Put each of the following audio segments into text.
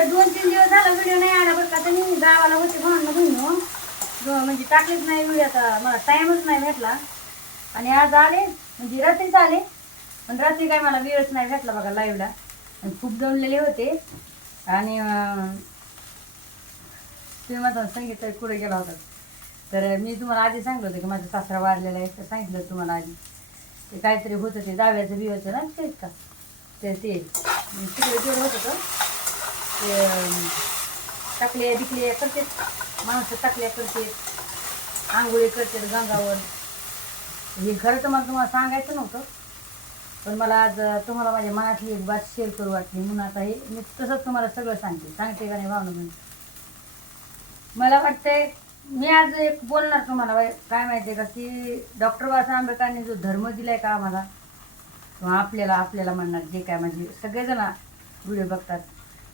तर दोन तीन दिवस झाला व्हिडिओ नाही आला बरं का तर मी गावाला होते म्हणून बहिण म्हणजे टाकलीच नाही व्हिडिओ आता मला टाईमच नाही भेटला. आणि आज आले म्हणजे रात्रीच आले. पण रात्री काय मला वेळच नाही भेटला बघा लाईव्हला आणि खूप जमलेले होते. आणि तुम्ही माझं सांगितलं कुठे गेला होता. तर मी तुम्हाला आधी सांगितलं होतं की माझा सासरा वारलेला आहे तर सांगितलं तुम्हाला आधी. ते काहीतरी होतं ते दाव्याचं बिव्याचं ना तेच का? ते ते तिकडे गेलं होतं. तर ते टाकल्या बिकल्या करतात माणसं टाकल्या करते. आंघोळी करते गंगावर. हे खरं तर मला तुम्हाला सांगायचं नव्हतं पण मला आज तुम्हाला माझ्या मनातली एक बात शेअर करू वाटली. म्हणून आता हे मी तसंच तुम्हाला सगळं सांगते. सांगते का नाही भावना म्हणून. मला वाटतंय मी आज एक बोलणार तुम्हाला. बाई, काय माहिती आहे का की डॉक्टर बाबासाहेब आंबेडकरांनी जो धर्म दिला आहे का आम्हाला किंवा आपल्याला आपल्याला म्हणणार जे काय म्हणजे सगळेजण व्हिडिओ बघतात.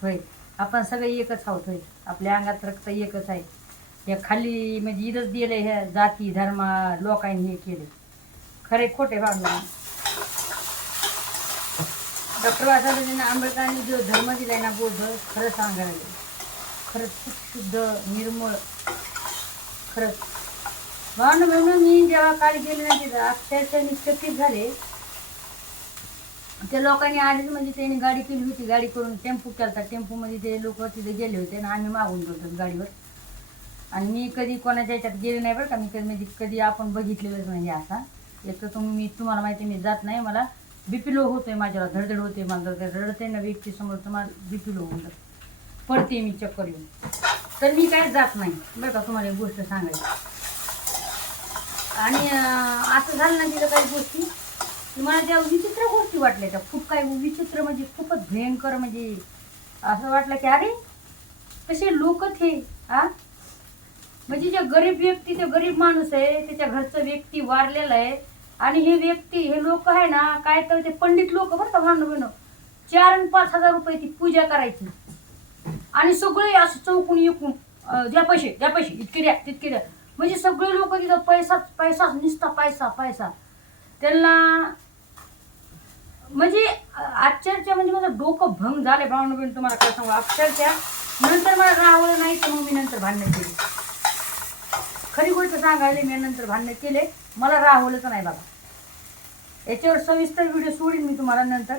होय. आपण सगळे एकच आहोत होय. आपल्या अंगात रक्त एकच आहे. या खाली म्हणजे इथंच दिले ह्या जाती धर्म लोकांनी हे केले खरे खोटे भावना डॉक्टर बाबासाहेब आंबेडकरांनी जो धर्म दिलाय ना बौद्ध खरं सांगायला खरंच खूप शुद्ध निर्मळ खरंच. म्हणून म्हणून मी जेव्हा काळी गेले ना तिथं अक्षरशः निश्चित झाले. त्या लोकांनी आधीच म्हणजे त्यांनी गाडी केली होती गाडी करून टेम्पो केलता. टेम्पोमध्ये ते लोक तिथे गेले होते आणि आम्ही मागून गेलो गाडीवर. आणि मी कधी कोणाच्या ह्याच्यात गेले नाही बरं का. मी कधी म्हणजे कधी आपण बघितलेलंच म्हणजे असा. एक तर तुम्ही मी तुम्हाला माहिती आहे, मी जात नाही मला. बीपी लो होतोय माझ्याला धडधड होते मला रडते ना व्यक्ती समोर तुम्हाला बीपी लो होऊन पडते मी चक्कर येऊन. तर मी काय जात नाही. बरं का तुम्हाला एक गोष्ट सांगायची. आणि असं झालं ना तिथं काही गोष्टी. की मला त्या विचित्र गोष्टी वाटल्या त्या खूप काही विचित्र म्हणजे खूपच भयंकर म्हणजे असं वाटलं की अरे कसे लोक थे हा? म्हणजे जे गरीब व्यक्ती ते गरीब माणूस आहे त्याच्या घरचं व्यक्ती वारलेलं आहे आणि हे व्यक्ती हे लोक आहे ना काय तर ते पंडित लोक बरं का भांडण चार आणि पाच हजार रुपये ती पूजा करायची. आणि सगळे असं चौकून एकूण ज्या द्या पैसे द्या पैसे इतके द्या तितके द्या. म्हणजे सगळे लोक तिथं पैसा पैसा निसता पैसा पैसा. त्यांना अं, म्हणजे माझं डोकं भंग झाले भावना तुम्हाला काय सांगू अक्षरशः नंतर मला राहावं नाही तर मग मी नंतर भांडण केली. खरी गोष्ट सांगायला मी नंतर भांडण केले. मला राहवलंच नाही बाबा. याच्यावर सविस्तर व्हिडिओ सोडीन मी तुम्हाला नंतर.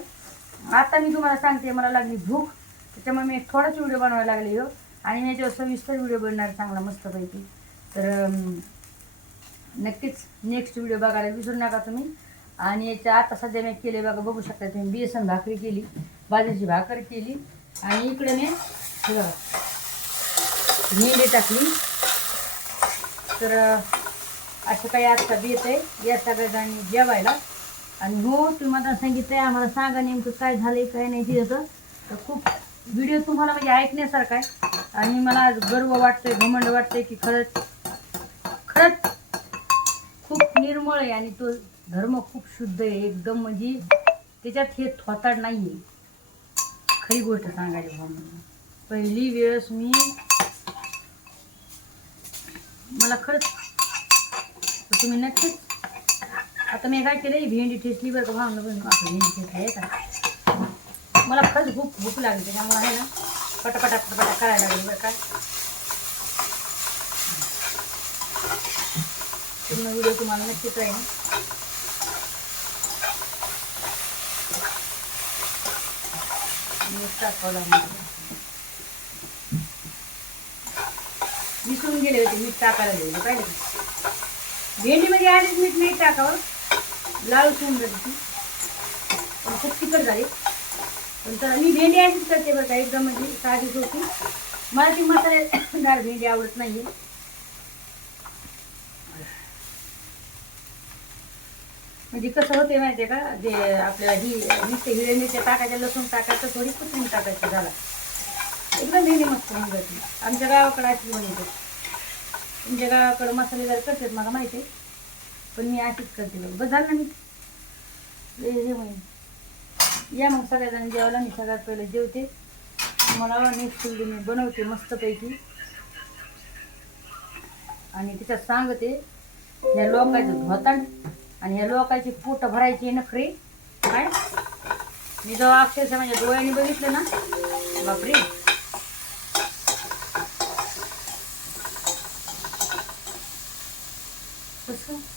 आता मी तुम्हाला सांगते मला लागली भूक. त्याच्यामुळे मी थोडाच व्हिडिओ बनवायला लागले हो. आणि मी याच्यावर सविस्तर व्हिडिओ बनणार चांगला मस्तपैकी. तर नक्कीच नेक्स्ट व्हिडिओ बघायला विसरू नका तुम्ही. आणि याच्या आता सध्या मी केले बघा बघू शकता तुम्ही बेसन भाकरी केली बाजरीची भाकर केली. आणि इकडे मी हे बघा मेंढी टाकली. तर असं काही आजचा बेत आहे या सगळ्यांनी जेवायला. आणि हो तुम्ही मला सांगितलं आहे आम्हाला सांगा नेमकं काय झालंय काय नाही तिथं तर खूप व्हिडिओ तुम्हाला म्हणजे ऐकण्यासारखा आहे. आणि मला आज गर्व वाटतंय घमंड वाटतंय की खरंच खरंच खूप निर्मळ आहे आणि तो धर्म खूप शुद्ध आहे. एकदम म्हणजे त्याच्यात हे थोताड नाही आहे खरी गोष्ट सांगायची भाऊ पहिली वेळेस मी मला खरंच तुम्ही नक्कीच आता मी काय केलं भेंडी ठेचली बरं का? भावना बरं भेंडी ठेचली आहे का? मला खरंच भूक भूक लागली. त्याच्यामुळे आहे ना पटापटा पटापटा करायला लागली बरं काय पूर्ण व्हिडिओ तुम्हाला नक्कीच राहील. मीठ टाकावं लागणार. विसरून गेले होते मीठ टाकायला गेले पाहिजे का? भेंडीमध्ये आधीच मीठ नाही टाकावं. लाल ठेवून जाते ती. पण खूप तिखट झाली. पण तर मी भेंडी अशीच करते बघा एकदम म्हणजे साधी होती. मला ती मसालेदार भेंडी आवडत नाही म्हणजे कसं होते माहिती आहे का? जे आपल्याला ही नुसते हिरव्या मिरच्या टाकायच्या लसूण टाकायचं थोडी कोथिंबीर टाकायची झाला. एकदम नेहमी मस्त होऊन जाते. आमच्या गावाकडे अशी बनवते तुमच्या गावाकडं मसालेदार करतात मला माहिती आहे पण मी अशीच करते बघ. बस झालं ना मी. हे म्हणे या मग सगळ्याजण जेवायला मी सगळ्यात पहिले जेवते. मला नेक्स्ट मी बनवते मस्तपैकी. आणि तिच्यात सांगते या लोकांचं धोताण. आणि या लोकांची पोट भरायची नखरी. काय? मी जेव्हा अक्षरशः म्हणजे डोळ्याने बघितलं ना बापरी. कसं?